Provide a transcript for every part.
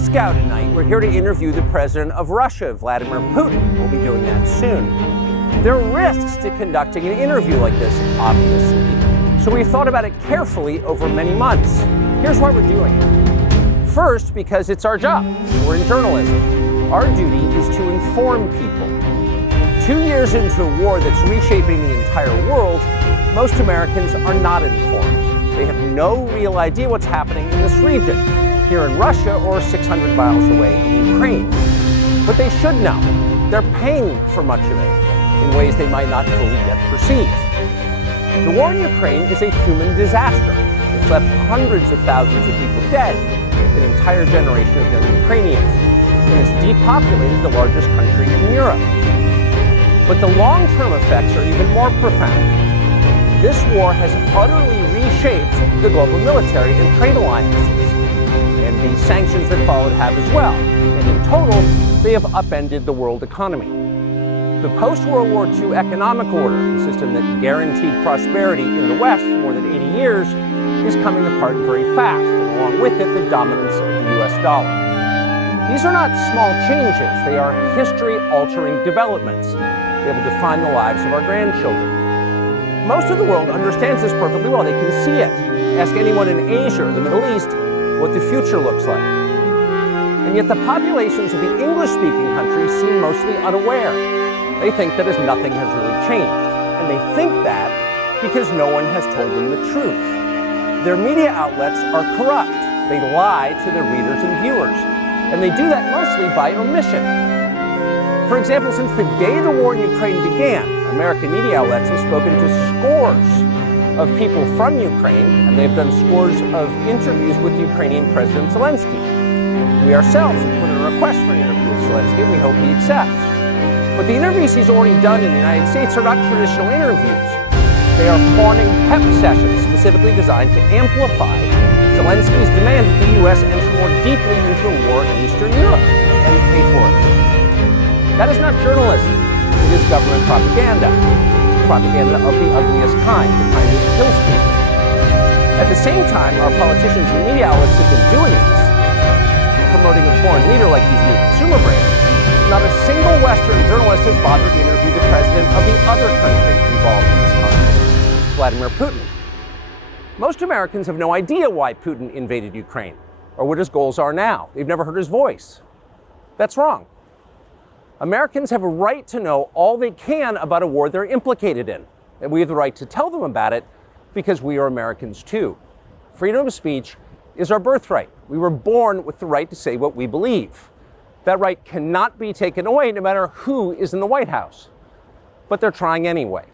Moscow tonight, we're here to interview the president of Russia, Vladimir Putin. We'll be doing that soon. There are risks to conducting an interview like this, obviously. So we've thought about it carefully over many months. Here's why we're doing it. First, because it's our job. We're in journalism. Our duty is to inform people. 2 years into a war that's reshaping the entire world, most Americans are not informed. They have no real idea what's happening in this region, here in Russia or 600 miles away in Ukraine. But they should know. They're paying for much of it in ways they might not fully yet perceive. The war in Ukraine is a human disaster. It's left hundreds of thousands of people dead, an entire generation of young Ukrainians, and it's depopulated the largest country in Europe. But the long-term effects are even more profound. This war has utterly reshaped the global military and trade alliances, and the sanctions that followed have as well. And in total, they have upended the world economy. The post-World War II economic order, the system that guaranteed prosperity in the West for more than 80 years, is coming apart very fast, and along with it, the dominance of the US dollar. These are not small changes. They are history-altering developments. They will define the lives of our grandchildren. Most of the world understands this perfectly well. They can see it. Ask anyone in Asia or the Middle East what the future looks like. And yet the populations of the English-speaking countries seem mostly unaware. They think that as nothing has really changed. And they think that because no one has told them the truth. Their media outlets are corrupt. They lie to their readers and viewers. And they do that mostly by omission. For example, since the day the war in Ukraine began, American media outlets have spoken to scores of people from Ukraine, and they've done scores of interviews with Ukrainian President Zelensky. We ourselves have put in a request for an interview with Zelensky, and we hope he accepts. But the interviews he's already done in the United States are not traditional interviews. They are fawning pep sessions specifically designed to amplify Zelensky's demand that the U.S. enter more deeply into a war in Eastern Europe and pay for it. That is not journalism. It is government propaganda. Propaganda of the ugliest kind, the kind that kills people. At the same time, our politicians and media outlets have been doing this, promoting a foreign leader like these new consumer brands. Not a single Western journalist has bothered to interview the president of the other country involved in this conflict, Vladimir Putin. Most Americans have no idea why Putin invaded Ukraine or what his goals are now. They've never heard his voice. That's wrong. Americans have a right to know all they can about a war they're implicated in, and we have the right to tell them about it because we are Americans too. Freedom of speech is our birthright. We were born with the right to say what we believe. That right cannot be taken away no matter who is in the White House. But they're trying anyway.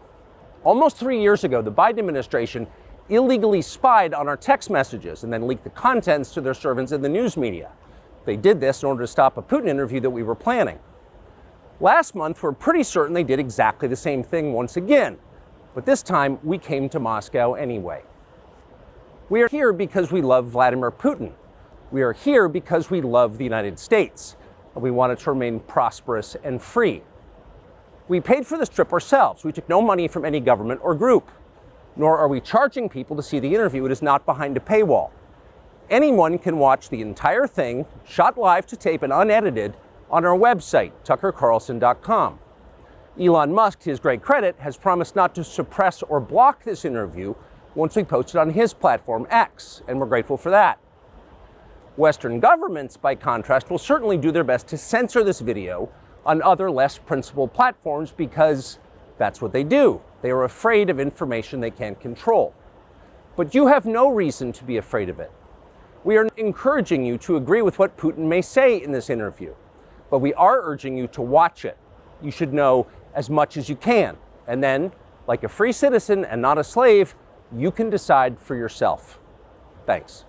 Almost 3 years ago, the Biden administration illegally spied on our text messages and then leaked the contents to their servants in the news media. They did this in order to stop a Putin interview that we were planning. Last month, we're pretty certain they did exactly the same thing once again, but this time we came to Moscow anyway. We are here because we love Vladimir Putin. We are here because we love the United States, and we want it to remain prosperous and free. We paid for this trip ourselves. We took no money from any government or group, nor are we charging people to see the interview. It is not behind a paywall. Anyone can watch the entire thing, shot live to tape and unedited, on our website, tuckercarlson.com. Elon Musk, to his great credit, has promised not to suppress or block this interview once we post it on his platform, X, and we're grateful for that. Western governments, by contrast, will certainly do their best to censor this video on other less principled platforms because that's what they do. They are afraid of information they can't control. But you have no reason to be afraid of it. We are encouraging you to agree with what Putin may say in this interview. But we are urging you to watch it. You should know as much as you can. And then, like a free citizen and not a slave, you can decide for yourself. Thanks.